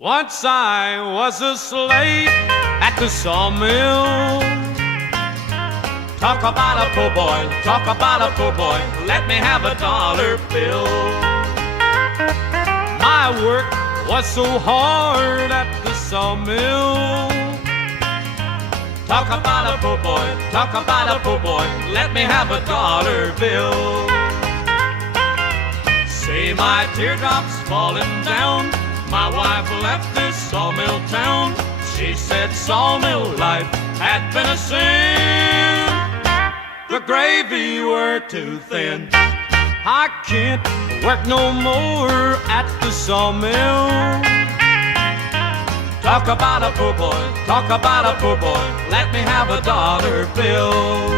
Once I was a slave at the sawmill. Talk about a poor boy, talk about a poor boy, let me have a dollar bill. My work was so hard at the sawmill. Talk about a poor boy, talk about a poor boy, let me have a dollar bill. Say my teardrops falling down, my wife left this sawmill town. She said sawmill life had been a sin. The gravy were too thin. I can't work no more at the sawmill. Talk about a poor boy, talk about a poor boy, let me have a dollar bill.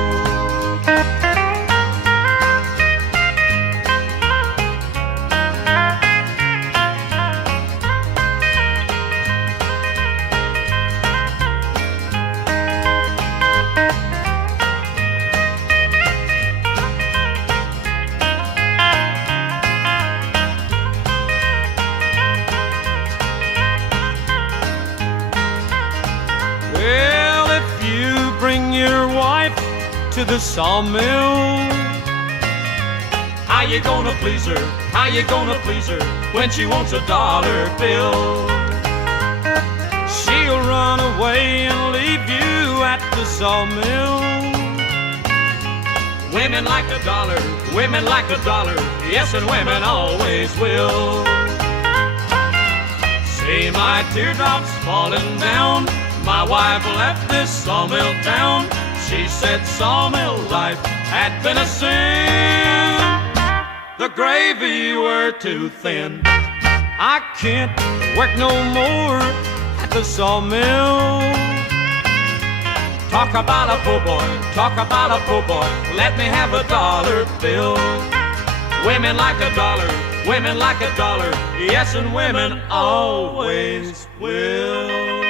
Well, if you bring your wife to the sawmill, how you gonna please her? How you gonna please her when she wants a dollar bill? She'll run away and leave you at the sawmill. Women like a dollar, women like a dollar, yes, and women always will. See my teardrops falling down, my wife left this sawmill town. She said sawmill life had been a sin. The gravy were too thin. I can't work no more at the sawmill. Talk about a poor boy, talk about a poor boy, let me have a dollar bill. Women like a dollar, women like a dollar, yes, and women always will.